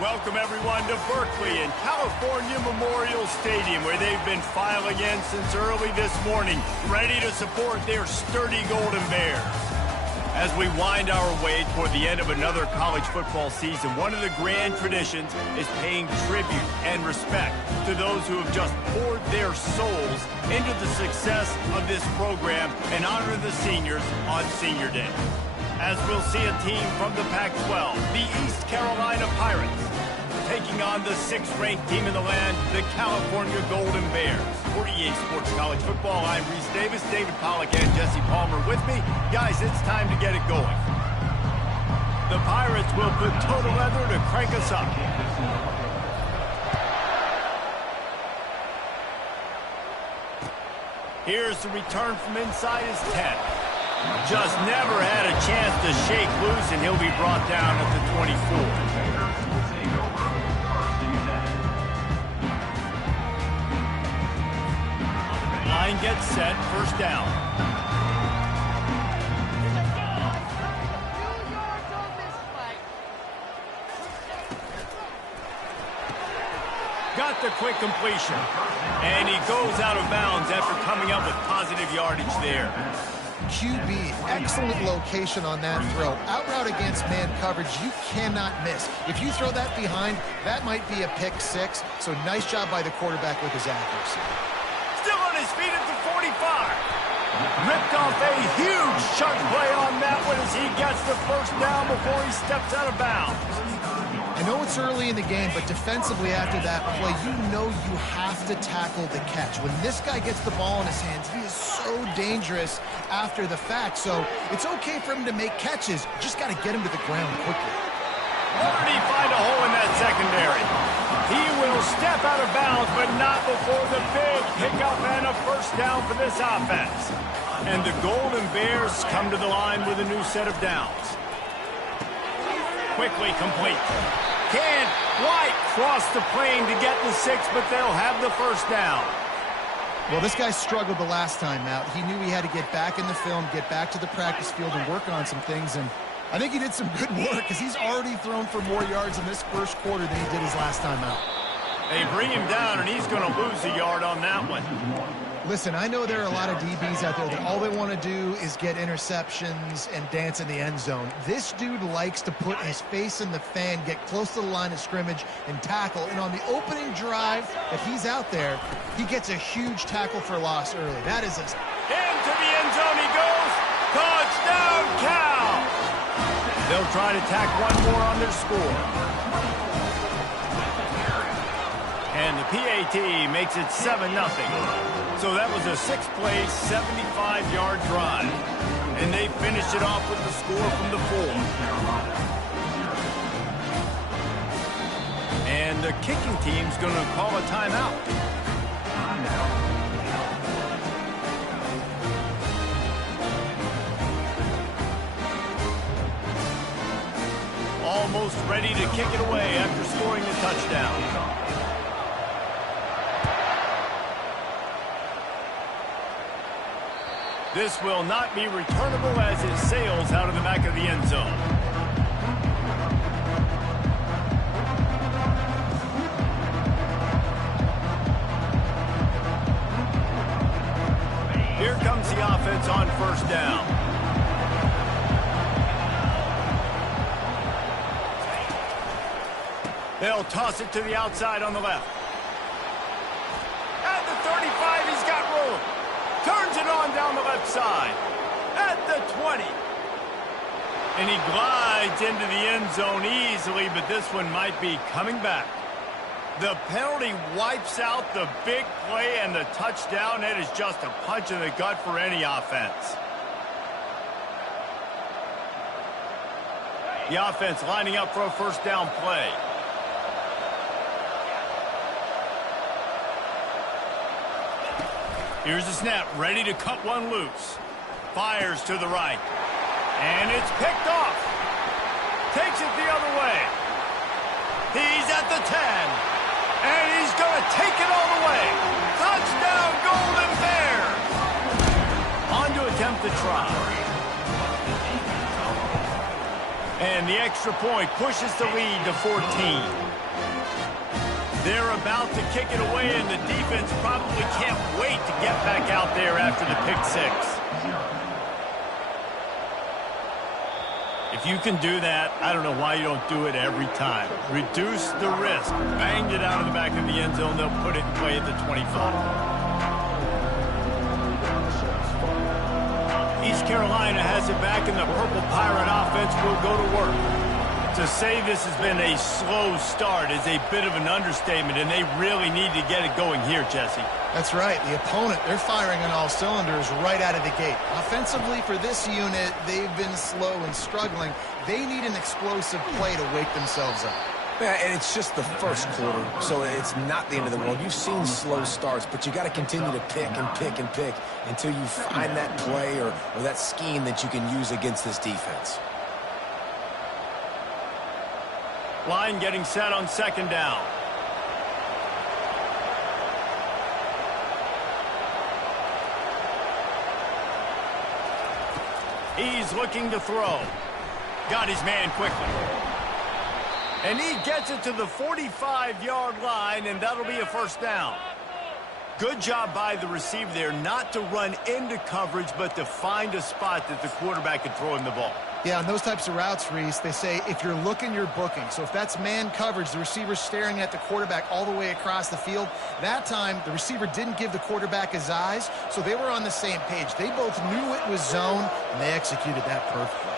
Welcome, everyone, to Berkeley and California Memorial Stadium, where they've been filing in since early this morning, ready to support their sturdy Golden Bears. As we wind our way toward the end of another college football season, one of the grand traditions is paying tribute and respect to those who have just poured their souls into the success of this program and honor the seniors on Senior Day. As we'll see a team from the Pac-12, the East Carolina Pirates, taking on the 6th-ranked team in the land, the California Golden Bears. For EA Sports College Football, I'm Reese Davis, David Pollack, and Jesse Palmer with me. Guys, it's time to get it going. The Pirates will put total leather to crank us up. Here's the return from inside his 10. Just never had a chance to shake loose, and he'll be brought down at the 24. Line gets set, first down. Got the quick completion. And he goes out of bounds after coming up with positive yardage there. QB, excellent location on that throw. Out route against man coverage, you cannot miss. If you throw that behind, that might be a pick six. So nice job by the quarterback with his accuracy. Still on his feet at the 45. Ripped off a huge chunk play on that one as he gets the first down before he steps out of bounds. I know it's early in the game, but defensively after that play, you know you have to tackle the catch. When this guy gets the ball in his hands, he is so dangerous after the fact. So it's okay for him to make catches. Just got to get him to the ground quickly. Where did he find a hole in that secondary? He will step out of bounds, but not before the big pickup and a first down for this offense. And the Golden Bears come to the line with a new set of downs. Quickly complete. Can't quite cross the plane to get the 6, but they'll have the first down. Well, this guy struggled the last time out. He knew he had to get back in the film, get back to the practice field, and work on some things. And I think he did some good work because he's already thrown for more yards in this first quarter than he did his last time out. They bring him down, and he's going to lose a yard on that one. Listen, I know there are a lot of DBs out there that all they want to do is get interceptions and dance in the end zone. This dude likes to put his face in the fan, get close to the line of scrimmage, and tackle. And on the opening drive that he's out there, he gets a huge tackle for loss early. That is a... Into the end zone he goes. Touchdown, Cal! They'll try to tack one more on their score. And the PAT makes it 7-0. So that was a 6-play, 75-yard drive. And they finished it off with the score from the 4. And the kicking team's going to call a timeout. Almost ready to kick it away after scoring the touchdown. This will not be returnable as it sails out of the back of the end zone. Here comes the offense on first down. They'll toss it to the outside on the left. At the 35, he's got room. Turns it on down the left side. At the 20. And he glides into the end zone easily, but this one might be coming back. The penalty wipes out the big play and the touchdown. It is just a punch in the gut for any offense. The offense lining up for a first down play. Here's the snap, ready to cut one loose. Fires to the right. And it's picked off. Takes it the other way. He's at the 10. And he's going to take it all the way. Touchdown, Golden Bears. On to attempt the try. And the extra point pushes the lead to 14. They're about to kick it away, and the defense probably can't wait to get back out there after the pick six. If you can do that, I don't know why you don't do it every time. Reduce the risk. Banged it out of the back of the end zone. They'll put it in play at the 25. East Carolina has it back, and the Purple Pirate offense will go to work. To say this has been a slow start is a bit of an understatement, and they really need to get it going here, Jesse. That's right. The opponent, they're firing on all cylinders right out of the gate. Offensively, for this unit, they've been slow and struggling. They need an explosive play to wake themselves up. Yeah, and it's just the first quarter, so it's not the end of the world. You've seen slow starts, but you got to continue to pick and pick and pick until you find that play or that scheme that you can use against this defense. Line getting set on second down. He's looking to throw. Got his man quickly. And he gets it to the 45-yard line, and that'll be a first down. Good job by the receiver there not to run into coverage, but to find a spot that the quarterback can throw him the ball. Yeah, on those types of routes, Reese, they say if you're looking, you're booking. So if that's man coverage, the receiver's staring at the quarterback all the way across the field. That time, the receiver didn't give the quarterback his eyes, so they were on the same page. They both knew it was zone, and they executed that perfectly.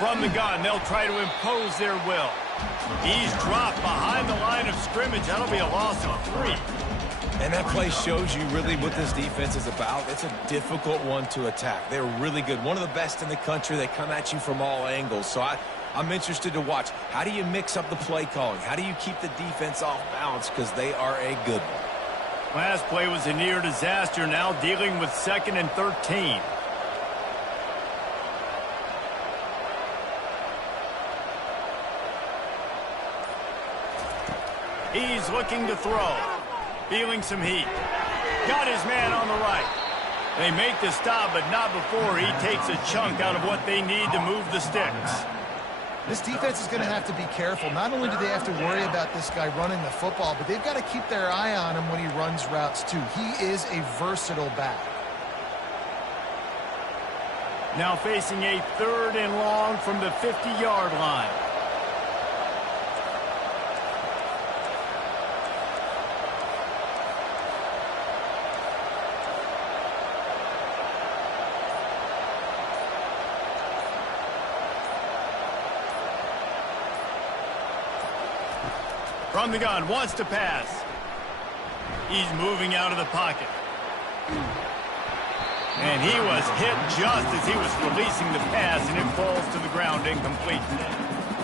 From the gun, they'll try to impose their will. He's dropped behind the line of scrimmage. That'll be a loss of 3. And that play shows you really what this defense is about. It's a difficult one to attack. They're really good. One of the best in the country. They come at you from all angles. So I'm interested to watch. How do you mix up the play calling? How do you keep the defense off balance? Because they are a good one. Last play was a near disaster. Now dealing with 2nd and 13. He's looking to throw. Feeling some heat. Got his man on the right. They make the stop, but not before he takes a chunk out of what they need to move the sticks. This defense is going to have to be careful. Not only do they have to worry about this guy running the football, but they've got to keep their eye on him when he runs routes, too. He is a versatile back. Now facing a 3rd and long from the 50-yard line. From the gun, wants to pass. He's moving out of the pocket. And he was hit just as he was releasing the pass, and it falls to the ground incomplete.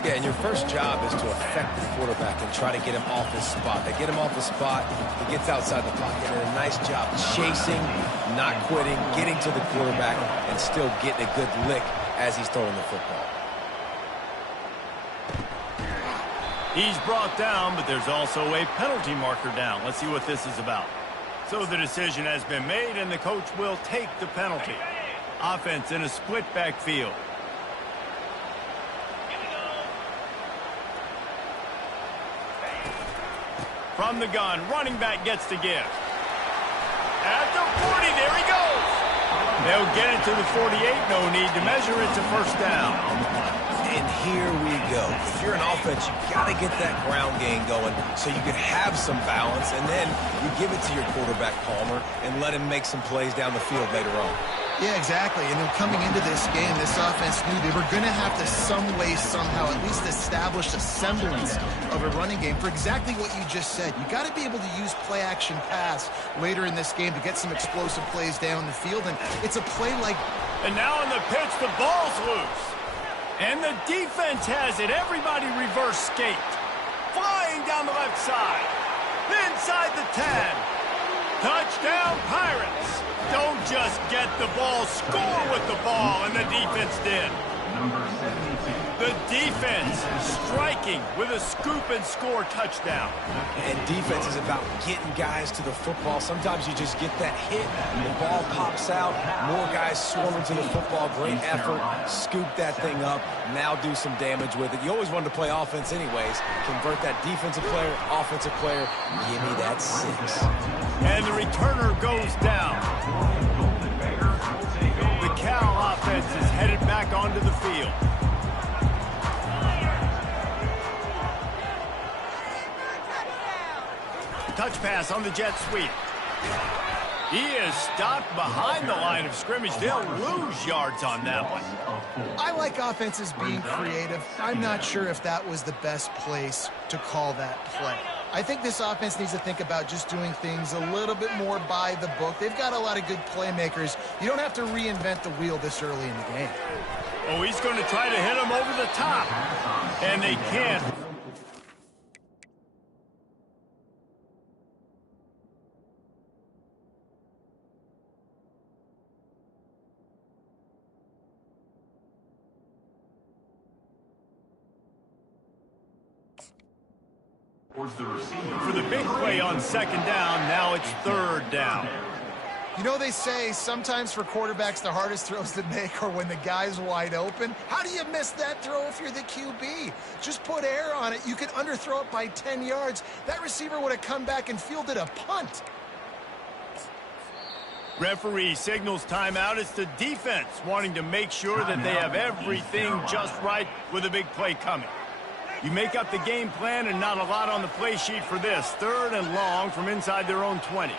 Yeah, and your first job is to affect the quarterback and try to get him off his spot. They get him off the spot, he gets outside the pocket, and a nice job chasing, not quitting, getting to the quarterback, and still getting a good lick as he's throwing the football. He's brought down, but there's also a penalty marker down. Let's see what this is about. So the decision has been made, and the coach will take the penalty. Offense in a split backfield. From the gun, running back gets to give. At the 40, there he goes. They'll get it to the 48, no need to measure it to first down. And here we go. If you're an offense, you got to get that ground game going so you can have some balance, and then you give it to your quarterback, Palmer, and let him make some plays down the field later on. Yeah, exactly. And then coming into this game, this offense knew they were going to have to some way, somehow, at least establish a semblance of a running game for exactly what you just said. You got to be able to use play-action pass later in this game to get some explosive plays down the field. And it's a play like... And now on the pitch, the ball's loose. And the defense has it. Everybody reverse skate. Flying down the left side. Inside the 10. Touchdown, Pirates. Don't just get the ball, score with the ball, and the defense did. The defense striking with a scoop and score touchdown. And defense is about getting guys to the football. Sometimes you just get that hit, the ball pops out, more guys swarming to the football. Great effort, scoop that thing up, now do some damage with it. You always wanted to play offense anyways. Convert that defensive player, offensive player, give me that 6. And the returner goes down. The Cal offense is headed back onto the field. Touch pass on the jet sweep. He is stopped behind the line of scrimmage. They'll lose yards on that one. I like offenses being creative. I'm not sure if that was the best place to call that play. I think this offense needs to think about just doing things a little bit more by the book. They've got a lot of good playmakers. You don't have to reinvent the wheel this early in the game. Oh, he's going to try to hit him over the top. And they can't. For the big play on second down, now it's third down. You know, they say sometimes for quarterbacks the hardest throws to make are when the guy's wide open. How do you miss that throw if you're the QB? Just put air on it. You can underthrow it by 10 yards. That receiver would have come back and fielded a punt. Referee signals timeout. It's the defense wanting to make sure that they have everything just right with a big play coming. You make up the game plan and not a lot on the play sheet for this. Third and long from inside their own 20.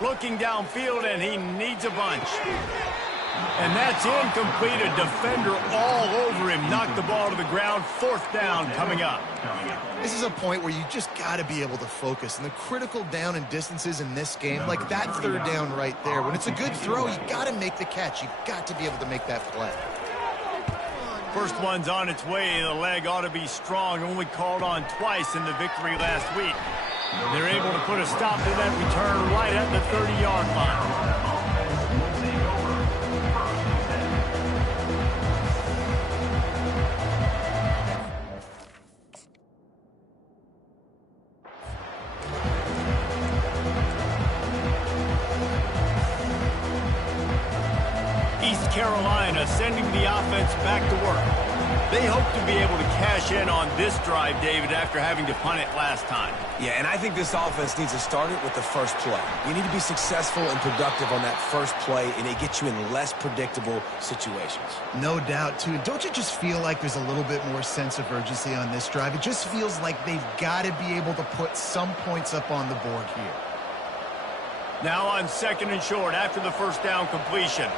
Looking downfield, and he needs a bunch. And that's incomplete. A defender all over him. Knocked the ball to the ground. Fourth down coming up. This is a point where you just got to be able to focus. And the critical down and distances in this game, like that third down right there, when it's a good throw, you got to make the catch. You got to be able to make that play. First one's on its way. The leg ought to be strong. Only called on twice in the victory last week. They're able to put a stop to that return right at the 30-yard line. East Carolina sending the offense back to work. They hope to be able to cash in on this drive, David, after having to punt it last time. Yeah, and I think this offense needs to start it with the first play. You need to be successful and productive on that first play, and it gets you in less predictable situations. No doubt, too. Don't you just feel like there's a little bit more sense of urgency on this drive? It just feels like they've got to be able to put some points up on the board here. Now on second and short after the first down completion.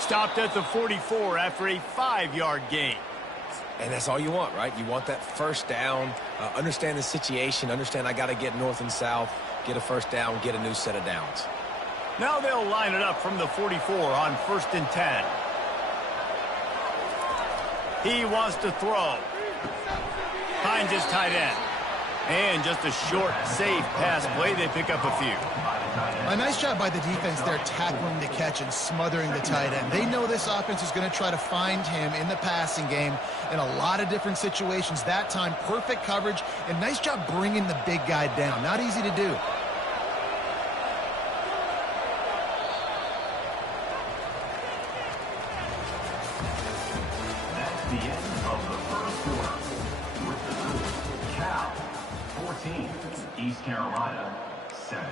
Stopped at the 44 after a 5-yard gain. And that's all you want, right? You want that first down, understand the situation, understand I got to get north and south, get a first down, get a new set of downs. Now they'll line it up from the 44 on 1st and 10. He wants to throw. Finds his tight end. And just a short, safe pass play. They pick up a few. A nice job by the defense there, tackling the catch and smothering the tight end. They know this offense is going to try to find him in the passing game in a lot of different situations. That time, perfect coverage, and nice job bringing the big guy down. Not easy to do. That's the end of the first quarter. With the score, Cal 14, East Carolina 7.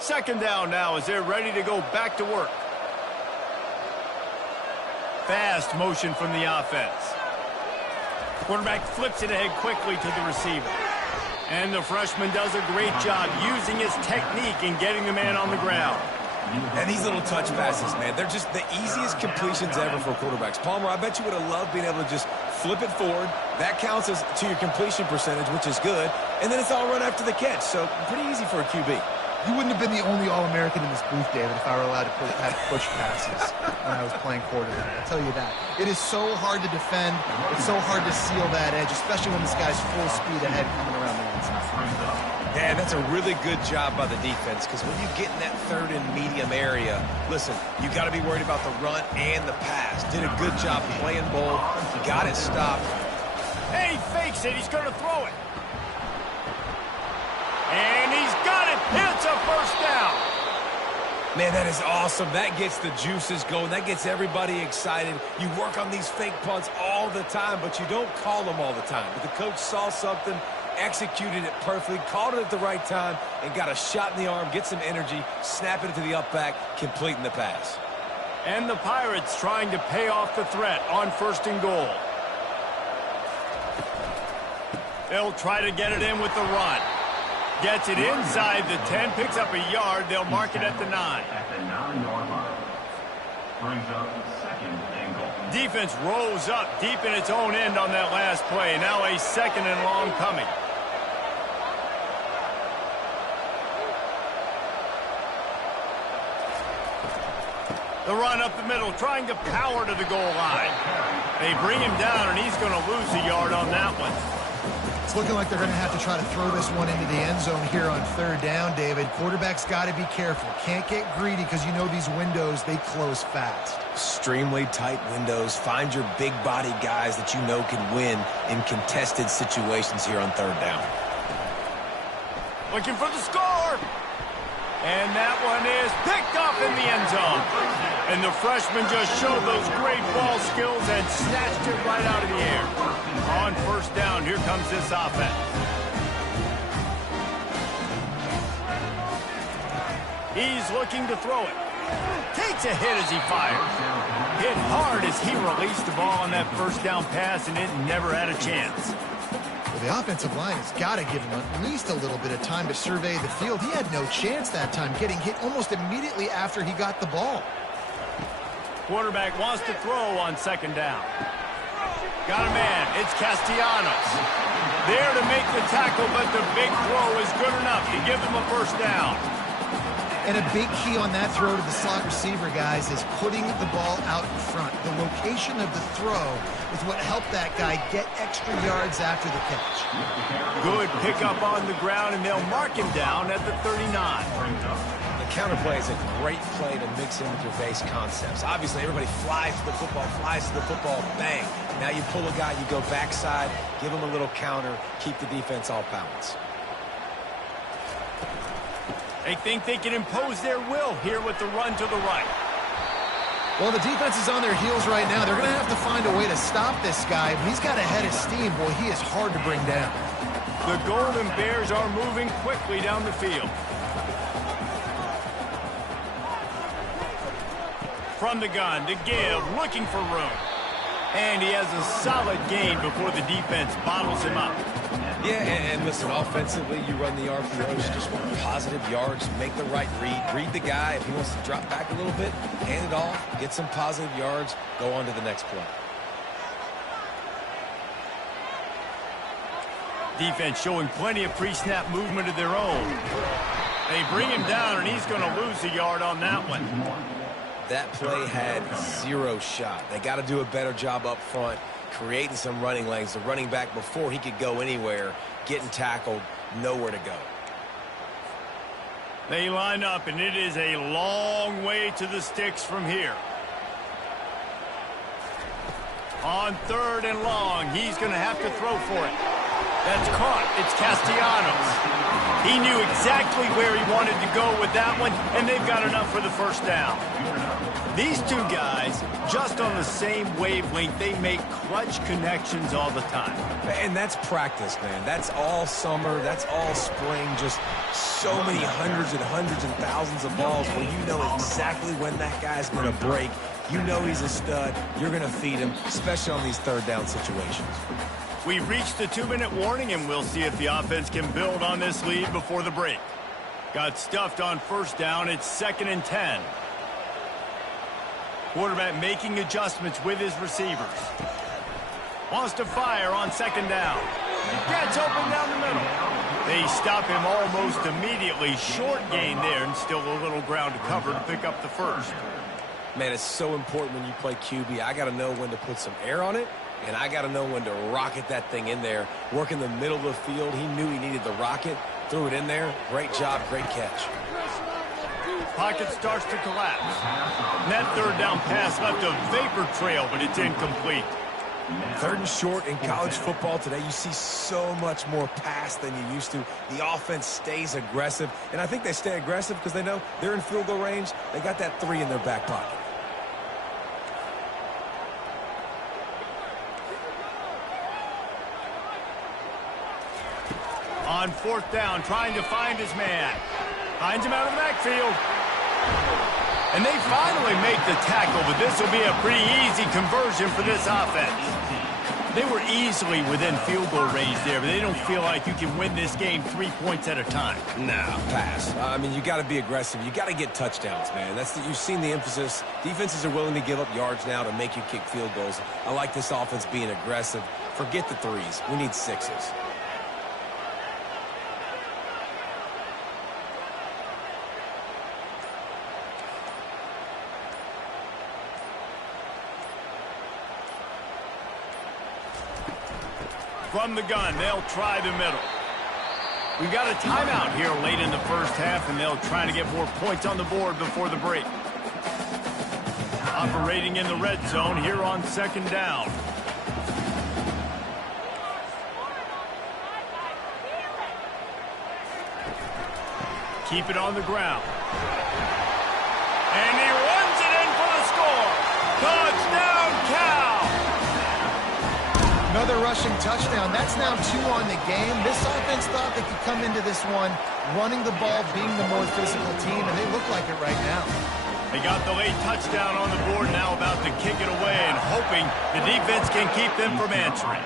Second down now as they're ready to go back to work. Fast motion from the offense. Quarterback flips it ahead quickly to the receiver. And the freshman does a great job using his technique and getting the man on the ground. And these little touch passes, man, they're just the easiest completions ever for quarterbacks. Palmer, I bet you would have loved being able to just flip it forward. That counts as to your completion percentage, which is good. And then it's all run after the catch, so pretty easy for a QB. You wouldn't have been the only All-American in this booth, David, if I were allowed to have push passes when I was playing quarterback. I'll tell you that. It is so hard to defend. It's so hard to seal that edge, especially when this guy's full speed ahead coming around the inside. Man, that's a really good job by the defense, because when you get in that third and medium area, listen, you got to be worried about the run and the pass. Did a good job playing both. Got it stopped. Hey, he fakes it. He's going to throw it. And he's got it. It's a first down. Man, that is awesome. That gets the juices going. That gets everybody excited. You work on these fake punts all the time, but you don't call them all the time. But the coach saw something, executed it perfectly, called it at the right time, and got a shot in the arm, get some energy, snap it to the up back, completing the pass. And the Pirates trying to pay off the threat on 1st and goal. They'll try to get it in with the run. Gets it inside the 10, picks up a yard. They'll mark it at the 9. At the 9-yard line. Brings up 2nd and goal. Defense rose up deep in its own end on that last play. Now a 2nd and long coming. The run up the middle, trying to power to the goal line. They bring him down, and he's going to lose a yard on that one. It's looking like they're going to have to try to throw this one into the end zone here on 3rd down, David. Quarterback's got to be careful. Can't get greedy because you know these windows, they close fast. Extremely tight windows. Find your big body guys that you know can win in contested situations here on 3rd down. Looking for the score. And that one is picked up in the end zone. And the freshman just showed those great ball skills and snatched it right out of the air. On 1st down, here comes this offense. He's looking to throw it. Takes a hit as he fires. Hit hard as he released the ball on that 1st down pass, and it never had a chance. Well, the offensive line has got to give him at least a little bit of time to survey the field. He had no chance that time, getting hit almost immediately after he got the ball. Quarterback wants to throw on 2nd down. Got a man. It's Castellanos. There to make the tackle, but the big throw is good enough to give them a 1st down. And a big key on that throw to the slot receiver, guys, is putting the ball out in front. The location of the throw is what helped that guy get extra yards after the catch. Good pickup on the ground, and they'll mark him down at the 39. The counterplay is a great play to mix in with your base concepts. Obviously, everybody flies to the football, bang. Now you pull a guy, you go backside, give him a little counter, keep the defense off balance. They think they can impose their will here with the run to the right. Well, the defense is on their heels right now. They're going to have to find a way to stop this guy. He's got a head of steam. Boy, he is hard to bring down. The Golden Bears are moving quickly down the field. From the gun to give, looking for room. And he has a solid gain before the defense bottles him up. Yeah, and listen, offensively, you run the RPOs, just want positive yards, make the right read the guy. If he wants to drop back a little bit, hand it off, get some positive yards, go on to the next play. Defense showing plenty of pre-snap movement of their own. They bring him down, and he's going to lose a yard on that one. That play had zero shot. They got to do a better job up front, creating some running lanes. The running back, before he could go anywhere, getting tackled, nowhere to go. They line up, and it is a long way to the sticks from here. On 3rd and long, he's going to have to throw for it. That's caught. It's Castellanos. He knew exactly where he wanted to go with that one, and they've got enough for the first down. These two guys, just on the same wavelength, they make clutch connections all the time. And that's practice, man. That's all summer. That's all spring. Just so many hundreds and thousands of balls where you know exactly when that guy's going to break. You know he's a stud. You're going to feed him, especially on these 3rd down situations. We've reached the 2-minute warning, and we'll see if the offense can build on this lead before the break. Got stuffed on 1st down. It's 2nd and 10. Quarterback making adjustments with his receivers. Wants to fire on 2nd down. Gets open down the middle. They stop him almost immediately. Short gain there, and still a little ground to cover to pick up the first. Man, it's so important when you play QB. I got to know when to put some air on it, and I got to know when to rocket that thing in there. Work in the middle of the field. He knew he needed the rocket. Threw it in there. Great job, great catch. Pocket starts to collapse. And that 3rd down pass left a vapor trail, but it's incomplete. 3rd and short in college football today. You see so much more pass than you used to. The offense stays aggressive, and I think they stay aggressive because they know they're in field goal range. They got that 3 in their back pocket. On 4th down, trying to find his man. Finds him out of the backfield. And they finally make the tackle, but this will be a pretty easy conversion for this offense. They were easily within field goal range there, but they don't feel like you can win this game 3 points at a time. Nah, pass. I mean, you got to be aggressive. You got to get touchdowns, man. You've seen the emphasis. Defenses are willing to give up yards now to make you kick field goals. I like this offense being aggressive. Forget the 3s. We need 6s. From the gun, they'll try the middle. We've got a timeout here late in the 1st half, and they'll try to get more points on the board before the break. Operating in the red zone here on 2nd down. Keep it on the ground. And he runs it in for the score. Touchdown, Cal! Another rushing touchdown. That's now 2 on the game. This offense thought they could come into this one running the ball, being the more physical team, and they look like it right now. They got the late touchdown on the board, now about to kick it away and hoping the defense can keep them from answering.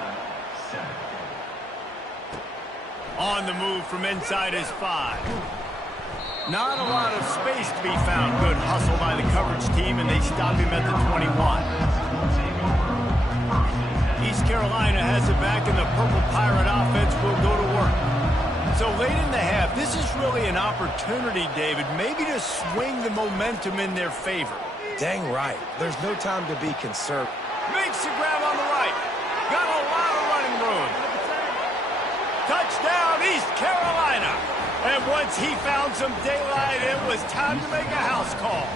On the move from inside his 5. Not a lot of space to be found. Good hustle by the coverage team, and they stop him at the 21. East Carolina has it back, and the Purple Pirate offense will go to work. So late in the half, this is really an opportunity, David, maybe to swing the momentum in their favor. Dang right. There's no time to be conservative. Makes the grab on the right. Got a lot of running room. Touchdown, East Carolina. And once he found some daylight, it was time to make a house call.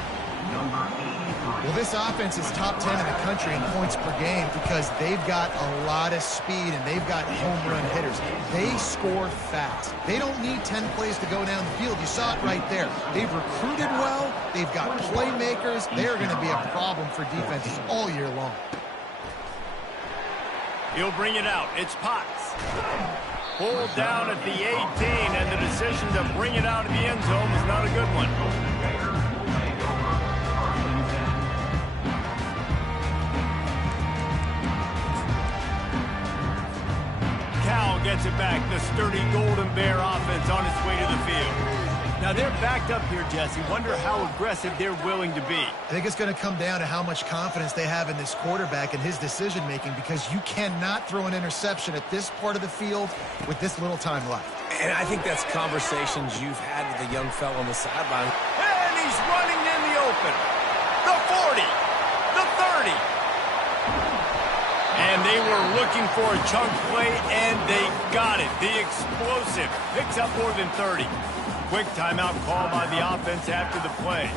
Well, this offense is top 10 in the country in points per game because they've got a lot of speed and they've got home run hitters. They score fast. They don't need 10 plays to go down the field. You saw it right there. They've recruited well. They've got playmakers. They're going to be a problem for defenses all year long. He'll bring it out. It's Potts. Pulled down at the 18, and the decision to bring it out of the end zone was not a good one. Cal gets it back. The sturdy Golden Bear offense on its way to the field. Now they're backed up here, Jesse. Wonder how aggressive they're willing to be. I think it's going to come down to how much confidence they have in this quarterback and his decision-making, because you cannot throw an interception at this part of the field with this little time left. And I think that's conversations you've had with the young fellow on the sideline. And he's running in the open. The 40, the 30. And they were looking for a chunk play, and they got it. The explosive picks up more than 30. Quick timeout call by the offense after the play.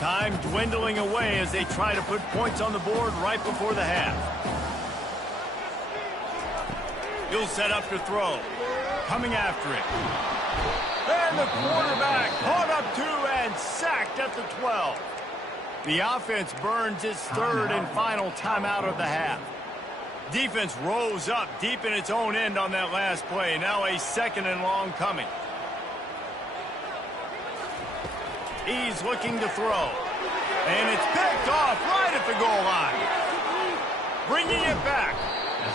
Time dwindling away as they try to put points on the board right before the half. He'll set up to throw. Coming after it. And the quarterback caught up to and sacked at the 12. The offense burns its third and final timeout of the half. Defense rose up deep in its own end on that last play. Now a second and long coming. He's looking to throw. And it's picked off right at the goal line. Bringing it back.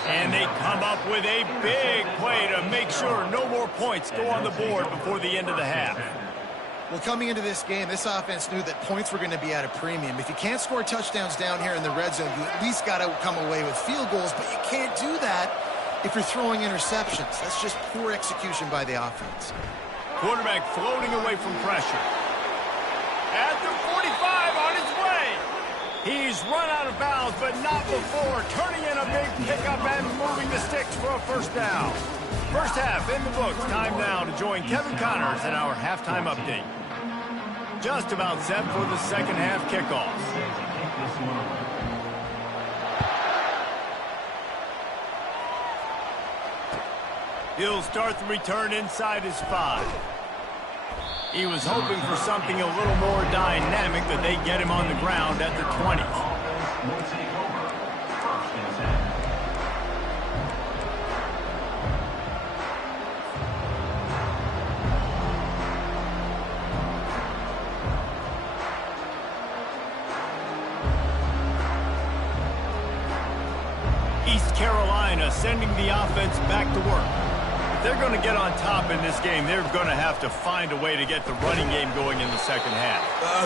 And they come up with a big play to make sure no more points go on the board before the end of the half. Well, coming into this game, this offense knew that points were going to be at a premium. If you can't score touchdowns down here in the red zone, you at least got to come away with field goals, but you can't do that if you're throwing interceptions. That's just poor execution by the offense. Quarterback floating away from pressure. At the 45 on his way. He's run out of bounds, but not before turning in a big pickup and moving the sticks for a first down. First half in the books. Time now to join Kevin Connors in our halftime update. Just about set for the second half kickoff. He'll start the return inside his 5. He was hoping for something a little more dynamic, that they get him on the ground at the 20. East Carolina sending the offense back to work. If they're going to get on top in this game, they're going to have to find a way to get the running game going in the second half.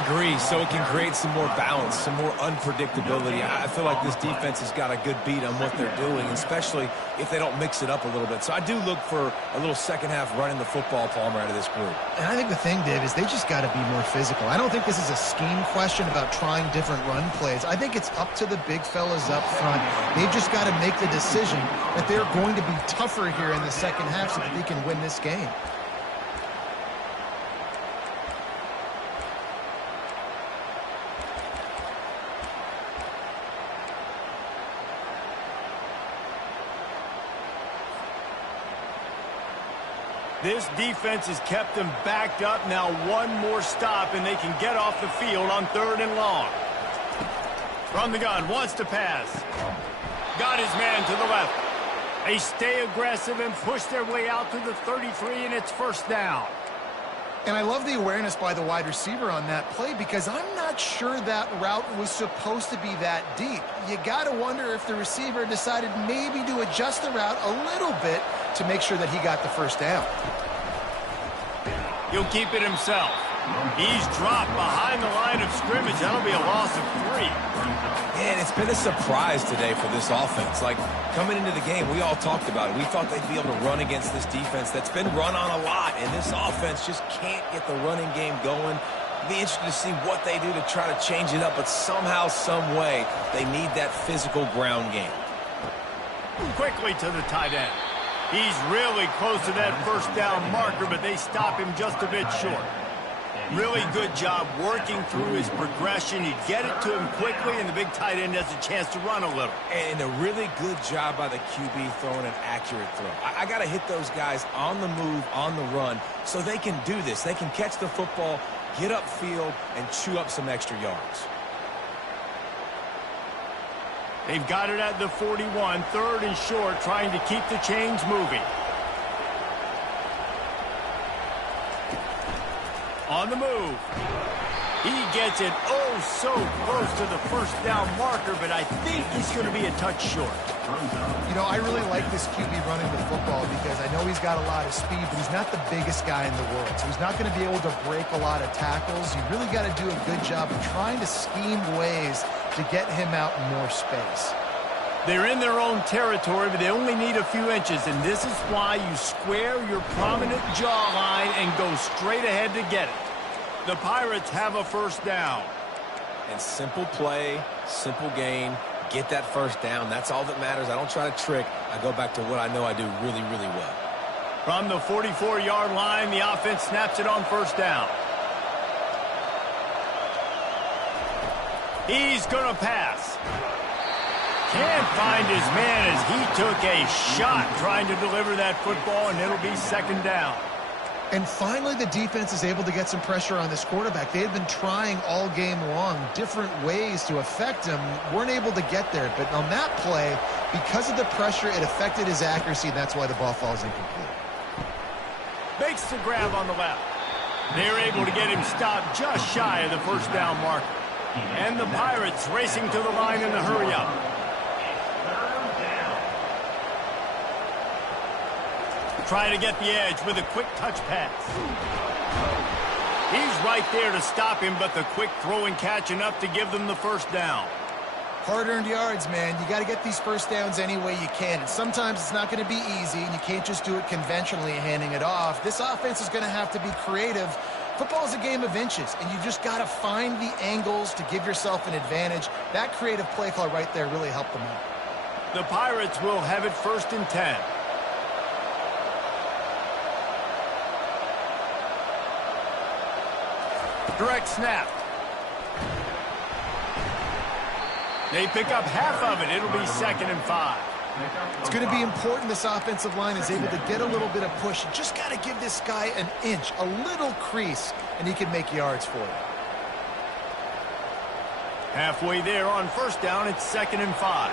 Agree, so it can create some more balance, some more unpredictability. I feel like this defense has got a good beat on what they're doing, especially if they don't mix it up a little bit. So I do look for a little second half running the football, Palmer, out of this group. And I think the thing, Dave, is they just got to be more physical. I don't think this is a scheme question about trying different run plays. I think it's up to the big fellas up front. They've just got to make the decision that they're going to be tougher here in the second half so that they can win this game. This defense has kept them backed up. Now one more stop, and they can get off the field on 3rd and long. From the gun, wants to pass. Got his man to the left. They stay aggressive and push their way out to the 33, and it's first down. And I love the awareness by the wide receiver on that play, because I'm not sure that route was supposed to be that deep. You got to wonder if the receiver decided maybe to adjust the route a little bit to make sure that he got the first down. He'll keep it himself. He's dropped behind the line of scrimmage. That'll be a loss of 3. And it's been a surprise today for this offense. Like, coming into the game, we all talked about it. We thought they'd be able to run against this defense that's been run on a lot, and this offense just can't get the running game going. Be interested to see what they do to try to change it up, but somehow, some way, they need that physical ground game. Quickly to the tight end. He's really close to that first down marker, but they stop him just a bit short. Really good job working through his progression. You get it to him quickly, and the big tight end has a chance to run a little. And a really good job by the QB throwing an accurate throw. I got to hit those guys on the move, on the run, so they can do this. They can catch the football, get upfield, and chew up some extra yards. They've got it at the 41, 3rd and short, trying to keep the chains moving. On the move. He gets it oh so close to the first down marker, but I think he's going to be a touch short. You know, I really like this QB running the football because I know he's got a lot of speed, but he's not the biggest guy in the world. So he's not going to be able to break a lot of tackles. You really got to do a good job of trying to scheme ways to get him out in more space. They're in their own territory, but they only need a few inches, and this is why you square your prominent jawline and go straight ahead to get it. The Pirates have a first down. And simple play, simple gain, get that first down. That's all that matters. I don't try to trick. I go back to what I know I do really, really well. From the 44-yard line, the offense snaps it on first down. He's going to pass. Can't find his man as he took a shot trying to deliver that football, and it'll be second down. And finally, the defense is able to get some pressure on this quarterback. They had been trying all game long different ways to affect him. Weren't able to get there. But on that play, because of the pressure, it affected his accuracy, and that's why the ball falls incomplete. Makes the grab on the left. They're able to get him stopped just shy of the first down marker. And the Pirates racing to the line in a hurry-up. Trying to get the edge with a quick touch pass. He's right there to stop him, but the quick throw and catch enough to give them the first down. Hard-earned yards, man. You got to get these first downs any way you can. And sometimes it's not going to be easy, and you can't just do it conventionally handing it off. This offense is going to have to be creative. Football is a game of inches, and you just got to find the angles to give yourself an advantage. That creative play call right there really helped them out. The Pirates will have it 1st and 10. Direct snap. They pick up half of it. It'll be 2nd and 5. It's going to be important this offensive line is able to get a little bit of push. You just got to give this guy an inch, a little crease, and he can make yards for you. Halfway there on first down, it's 2nd and 5.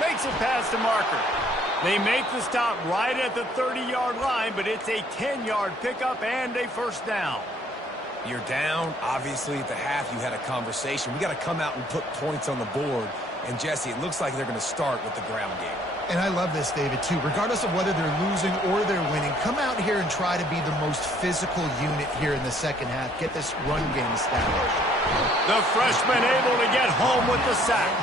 Makes it past the marker. They make the stop right at the 30-yard line, but it's a 10-yard pickup and a first down. You're down. Obviously, at the half, you had a conversation. We got to come out and put points on the board. And, Jesse, it looks like they're going to start with the ground game. And I love this, David, too. Regardless of whether they're losing or they're winning, come out here and try to be the most physical unit here in the second half. Get this run game established. The freshman able to get home with the sack.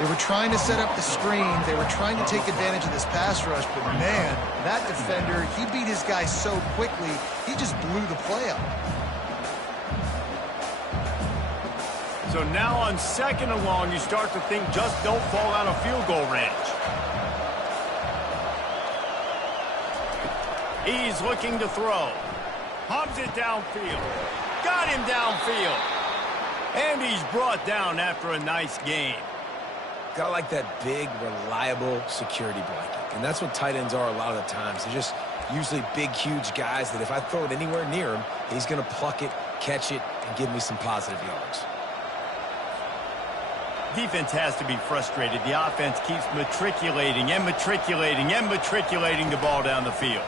They were trying to set up the screen. They were trying to take advantage of this pass rush. But, man, that defender, he beat his guy so quickly, he just blew the play up. So now on 2nd and long, you start to think just don't fall out of field goal range. He's looking to throw. Pumps it downfield. Got him downfield. And he's brought down after a nice gain. Got like that big, reliable security blanket. And that's what tight ends are a lot of the times. They're just usually big, huge guys that if I throw it anywhere near him, he's going to pluck it, catch it, and give me some positive yards. Defense has to be frustrated. The offense keeps matriculating and matriculating and matriculating the ball down the field.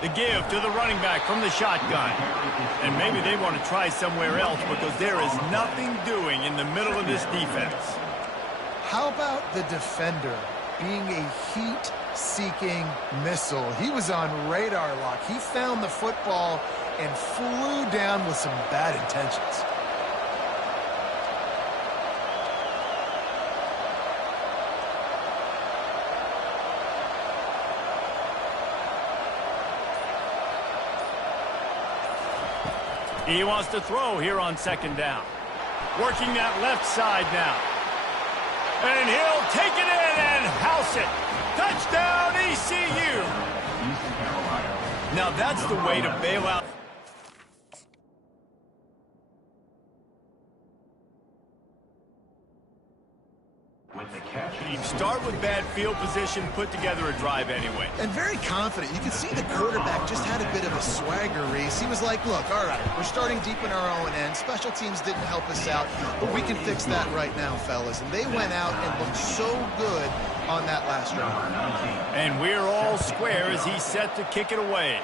The give to the running back from the shotgun. And maybe they want to try somewhere else because there is nothing doing in the middle of this defense. How about the defender being a heat-seeking missile? He was on radar lock. He found the football and flew down with some bad intentions. He wants to throw here on 2nd down. Working that left side now. And he'll take it in and house it. Touchdown, ECU. Now that's the way to bail out. With the catch. You start with bad field position, put together a drive anyway. And very confident. You can see the quarterback just had a bit of a swagger race. He was like, look, all right, we're starting deep in our own end. Special teams didn't help us out, but we can fix that right now, fellas. And they went out and looked so good on that last drive. And we're all square as he's set to kick it away.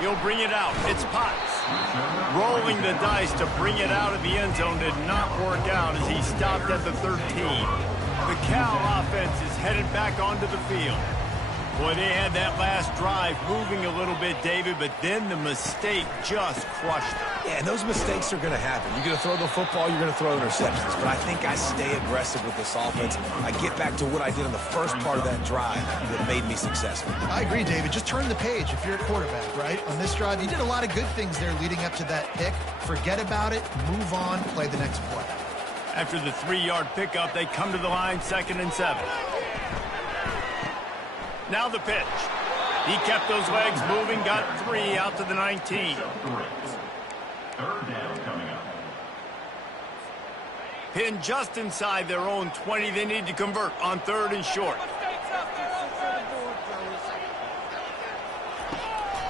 He'll bring it out. It's Potts. Rolling the dice to bring it out of the end zone did not work out as he stopped at the 13. The Cal offense is headed back onto the field. Boy, they had that last drive moving a little bit, David, but then the mistake just crushed them. Yeah, and those mistakes are going to happen. You're going to throw the football, you're going to throw interceptions. But I think I stay aggressive with this offense. I get back to what I did in the first part of that drive that made me successful. I agree, David. Just turn the page if you're a quarterback, right? On this drive, you did a lot of good things there leading up to that pick. Forget about it, move on, play the next play. After the 3-yard pickup, they come to the line, 2nd and 7. Now the pitch. He kept those legs moving, got 3 out to the 19. 3rd down coming up. Pinned just inside their own 20. They need to convert on 3rd and short.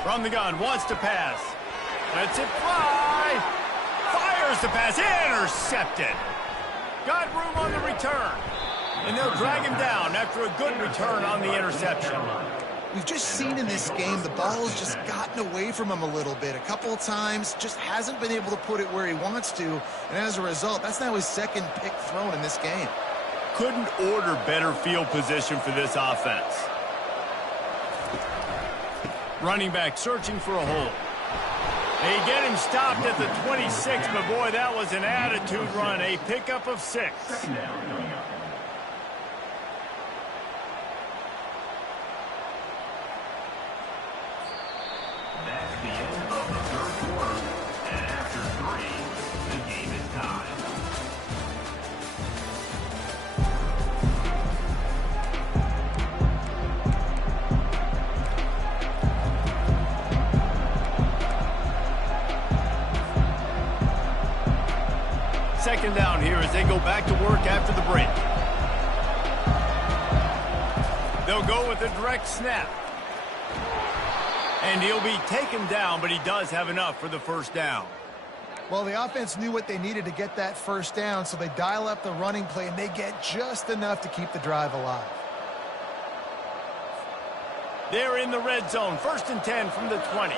From the gun, wants to pass. Lets it fly. Fires the pass. Intercepted. Got room on the return. And they'll drag him down after a good return on the interception. We've just seen in this game the ball has just gotten away from him a little bit. A couple of times, just hasn't been able to put it where he wants to. And as a result, that's now his 2nd pick thrown in this game. Couldn't order better field position for this offense. Running back searching for a hole. They get him stopped at the 26, but boy, that was an attitude run. A pickup of 6. 2nd down coming up. That's the end of the 3rd quarter. And after 3, the game is tied. Second down here as they go back to work after the break. They'll go with a direct snap. And he'll be taken down, but he does have enough for the 1st down. Well, the offense knew what they needed to get that 1st down, so they dial up the running play, and they get just enough to keep the drive alive. They're in the red zone. 1st and 10 from the 20.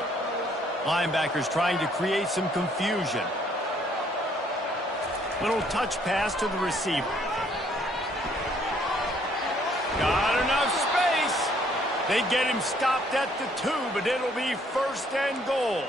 Linebackers trying to create some confusion. Little touch pass to the receiver. Got enough space. They get him stopped at the 2, but it'll be 1st and goal.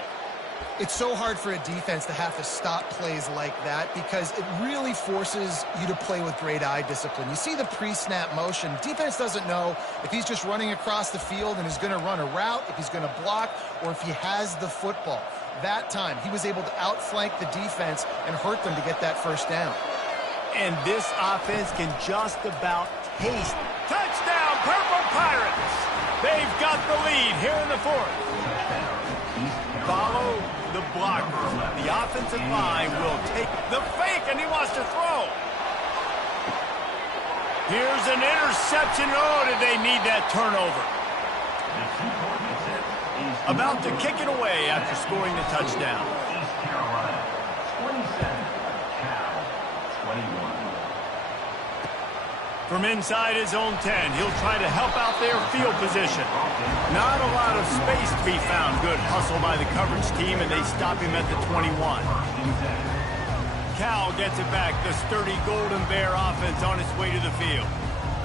It's so hard for a defense to have to stop plays like that because it really forces you to play with great eye discipline. You see the pre-snap motion. Defense doesn't know if he's just running across the field and is going to run a route, if he's going to block, or if he has the football. That time, he was able to outflank the defense and hurt them to get that 1st down. And this offense can just about taste. Touchdown, Purple Pirates! They've got the lead here in the 4th. Follow the blockers. The offensive line will take the fake, and he wants to throw. Here's an interception. Oh, did they need that turnover? About to kick it away after scoring the touchdown. East Carolina, 27. Cal, 21. From inside his own 10, he'll try to help out their field position. Not a lot of space to be found. Good hustle by the coverage team, and they stop him at the 21. Cal gets it back. The sturdy Golden Bear offense on its way to the field.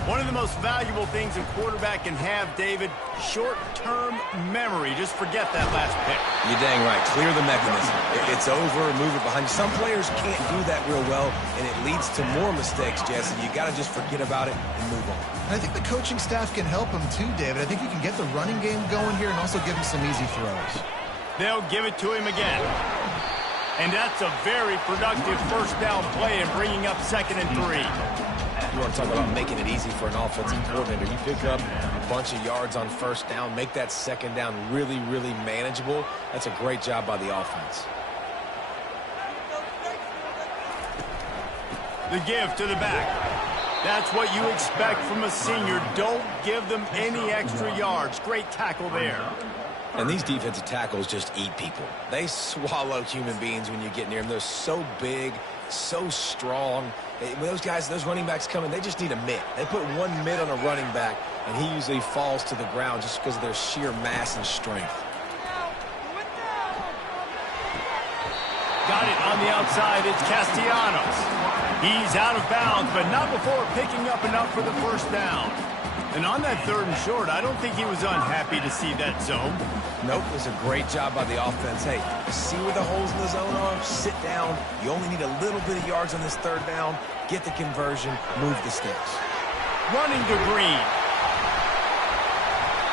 One of the most valuable things a quarterback can have, David, short-term memory. Just forget that last pick. You're dang right. Clear the mechanism. It's over, move it behind you. Some players can't do that real well, and it leads to more mistakes, Jesse. You got to just forget about it and move on. And I think the coaching staff can help him too, David. I think you can get the running game going here and also give him some easy throws. They'll give it to him again. And that's a very productive 1st down play and bringing up 2nd and 3. You want to talk about making it easy for an offensive coordinator. You pick up a bunch of yards on 1st down, make that 2nd down really, really manageable. That's a great job by the offense. The give to the back. That's what you expect from a senior. Don't give them any extra yards. Great tackle there. And these defensive tackles just eat people. They swallow human beings when you get near them. They're so big, so strong. When those guys, those running backs come in, they just need a mitt. They put one mitt on a running back, and he usually falls to the ground just because of their sheer mass and strength. Got it on the outside. It's Castellanos. He's out of bounds, but not before picking up enough for the first down. And on that 3rd and short, I don't think he was unhappy to see that zone. Nope, it was a great job by the offense. Hey, see where the holes in the zone are? Sit down. You only need a little bit of yards on this 3rd down. Get the conversion. Move the sticks. Running to Green.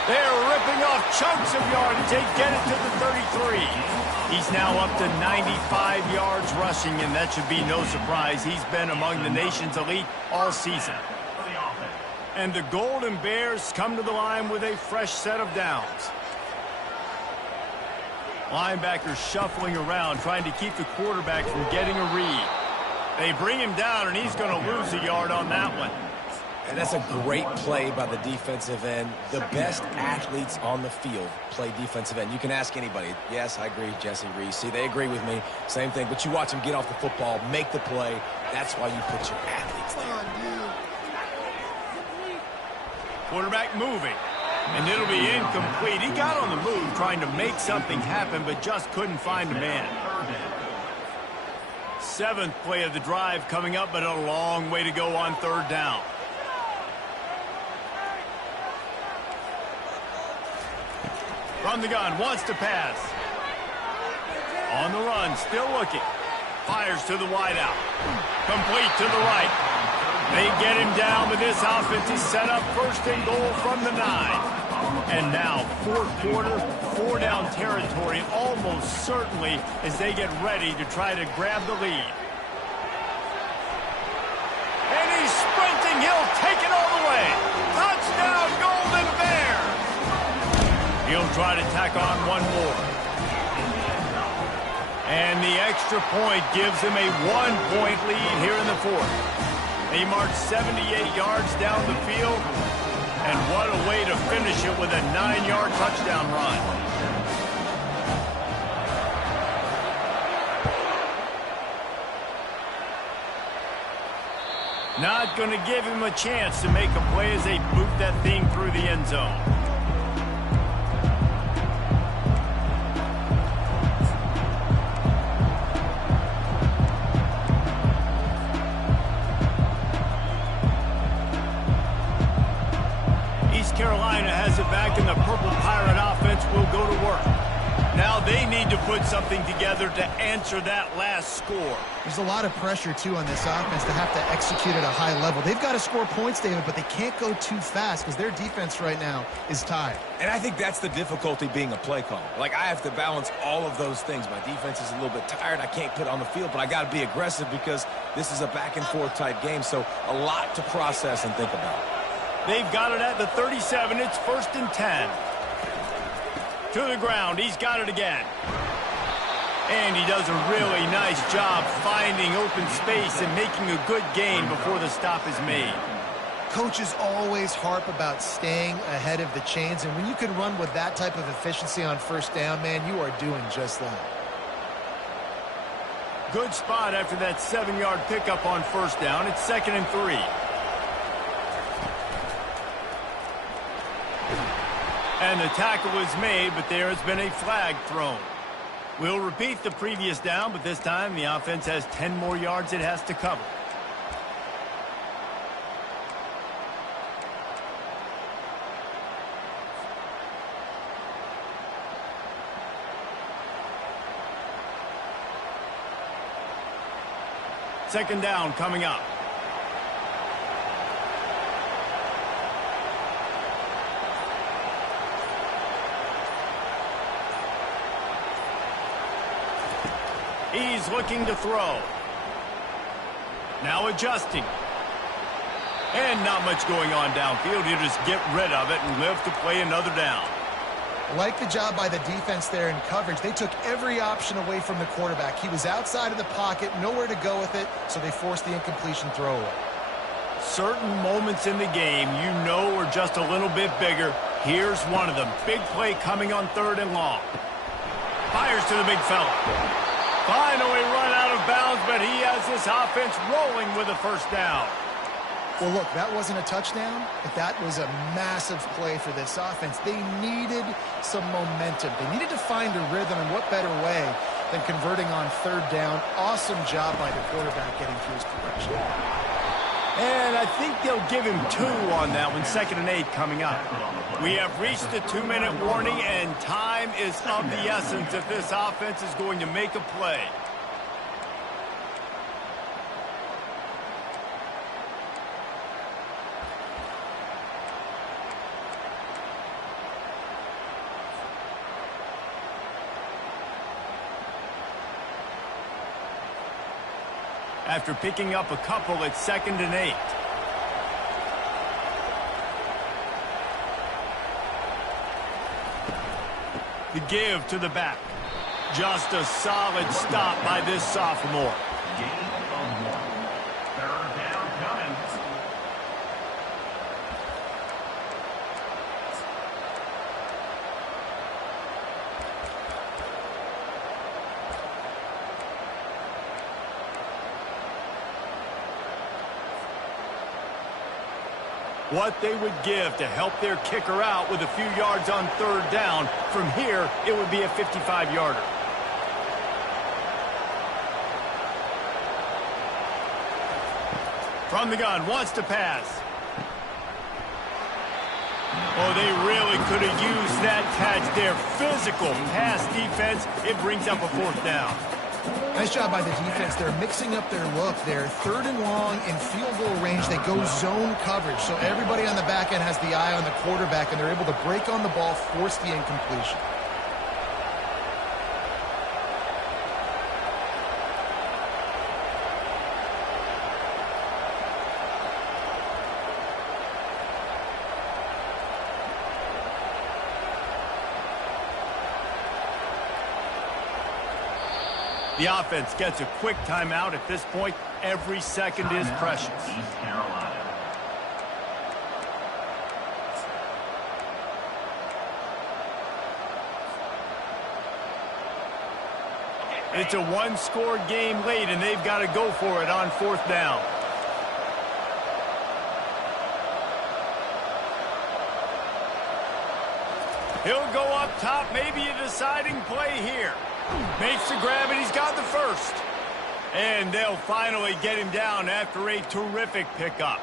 They're ripping off chunks of yardage. They get it to the 33. He's now up to 95 yards rushing, and that should be no surprise. He's been among the nation's elite all season. And the Golden Bears come to the line with a fresh set of downs. Linebackers shuffling around, trying to keep the quarterback from getting a read. They bring him down, and he's going to lose a yard on that one. And that's a great play by the defensive end. The best athletes on the field play defensive end. You can ask anybody. Yes, I agree, Jesse Reese. See, they agree with me. Same thing. But you watch them get off the football, make the play. That's why you put your athletes there. Quarterback moving. And it'll be incomplete. He got on the move trying to make something happen, but just couldn't find a man. 7th play of the drive coming up, but a long way to go on 3rd down. From the gun, wants to pass. On the run, still looking. Fires to the wideout. Complete to the right. They get him down, but this offense is set up 1st and goal from the 9. And now, 4th quarter, 4-down territory, almost certainly as they get ready to try to grab the lead. And he's sprinting. He'll take it all the way. Touchdown, Golden Bears! He'll try to tack on one more. And the extra point gives him a 1-point lead here in the 4th. He marched 78 yards down the field, and what a way to finish it with a 9-yard touchdown run. Not going to give him a chance to make a play as they boot that thing through the end zone. Carolina has it back, and the Purple Pirate offense will go to work. Now they need to put something together to answer that last score. There's a lot of pressure, too, on this offense to have to execute at a high level. They've got to score points, David, but they can't go too fast because their defense right now is tired. And I think that's the difficulty being a play caller. Like, I have to balance all of those things. My defense is a little bit tired. I can't put it on the field, but I got to be aggressive because this is a back-and-forth type game, so a lot to process and think about. They've got it at the 37. It's 1st and 10. To the ground. He's got it again. And he does a really nice job finding open space and making a good gain before the stop is made. Coaches always harp about staying ahead of the chains, and when you can run with that type of efficiency on 1st down, man, you are doing just that. Good spot after that 7-yard pickup on 1st down. It's 2nd and 3. And the tackle is made, but there has been a flag thrown. We'll repeat the previous down, but this time the offense has 10 more yards it has to cover. Second down coming up. He's looking to throw. Now adjusting. And not much going on downfield. He'll just get rid of it and live to play another down. Like the job by the defense there in coverage. They took every option away from the quarterback. He was outside of the pocket, nowhere to go with it, so they forced the incompletion throwaway. Certain moments in the game you know are just a little bit bigger Here's one of them. Big play coming on 3rd and long. Fires to the big fella. Finally run out of bounds, but he has this offense rolling with a first down. Well, look, that wasn't a touchdown, but that was a massive play for this offense. They needed some momentum. They needed to find a rhythm, and what better way than converting on 3rd down. Awesome job by the quarterback getting through his progression. And I think they'll give him 2 on that one, 2nd and 8 coming up. We have reached the 2-minute warning, and time is of the essence if this offense is going to make a play. After picking up a couple, it's 2nd and 8. The give to the back. Just a solid stop by this sophomore. Gain of 1. 3rd down coming. What they would give to help their kicker out with a few yards on 3rd down. From here, it would be a 55-yarder. From the gun, wants to pass. Oh, they really could have used that catch there. Physical pass defense. It brings up a 4th down. Nice job by the defense. They're mixing up their look. They're 3rd and long in field goal range. They go zone coverage. So everybody on the back end has the eye on the quarterback, and they're able to break on the ball, force the incompletion. The offense gets a quick timeout. At this point, every second is precious. East Carolina. It's a 1-score game late, and they've got to go for it on 4th down. He'll go up top, maybe a deciding play here. Makes the grab, and he's got the first. And they'll finally get him down after a terrific pickup.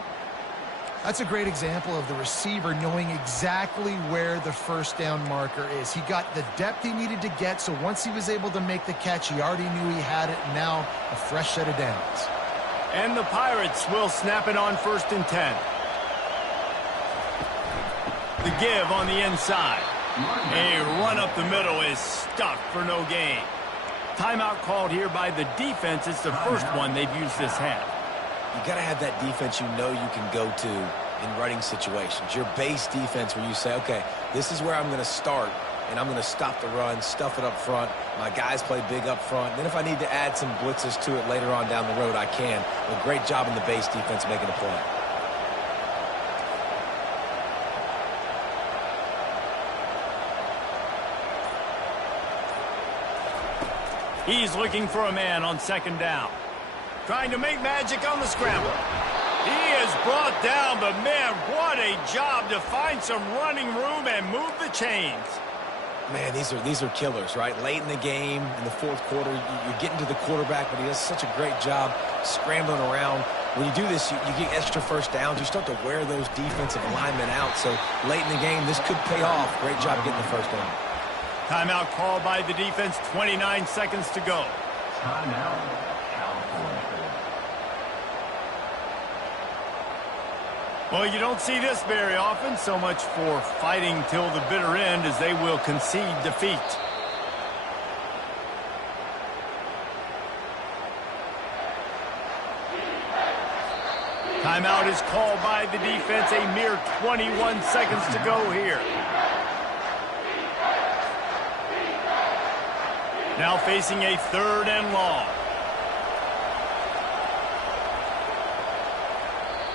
That's a great example of the receiver knowing exactly where the first down marker is. He got the depth he needed to get, so once he was able to make the catch, he already knew he had it. Now a fresh set of downs. And the Pirates will snap it on 1st and 10. The give on the inside. A run up the middle is stuck for no gain. Timeout called here by the defense. It's the first one they've used this half. You got to have that defense you know you can go to in running situations. Your base defense where you say, okay, this is where I'm going to start, and I'm going to stop the run, stuff it up front. My guys play big up front. Then if I need to add some blitzes to it later on down the road, I can. A great job in the base defense making a play. He's looking for a man on 2nd down. Trying to make magic on the scramble. He is brought down, but man, what a job to find some running room and move the chains. Man, these are killers, right? Late in the game, in the 4th quarter, you're getting to the quarterback, but he does such a great job scrambling around. When you do this, you get extra first downs. You start to wear those defensive linemen out. So late in the game, this could pay off. Great job getting the first down. Timeout called by the defense, 29 seconds to go. Timeout, California. Well, you don't see this very often. So much for fighting till the bitter end as they will concede defeat. Timeout is called by the defense. A mere 21 seconds to go here. Now facing a 3rd and long.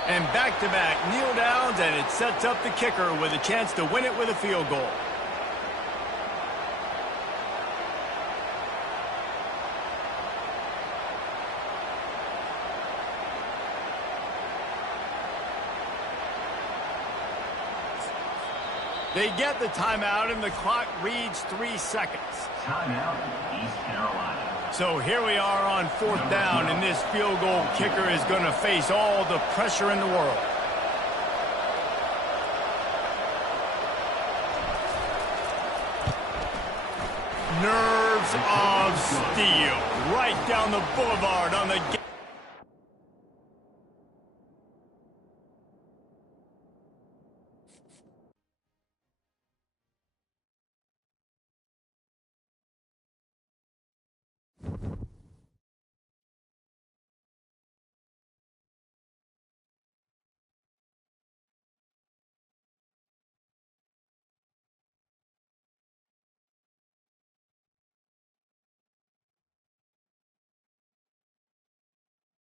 And back-to-back kneel downs, and it sets up the kicker with a chance to win it with a field goal. They get the timeout, and the clock reads 3 seconds. Timeout, East Carolina. So here we are on 4th down, and this field goal kicker is going to face all the pressure in the world. Nerves of steel. Right down the boulevard on the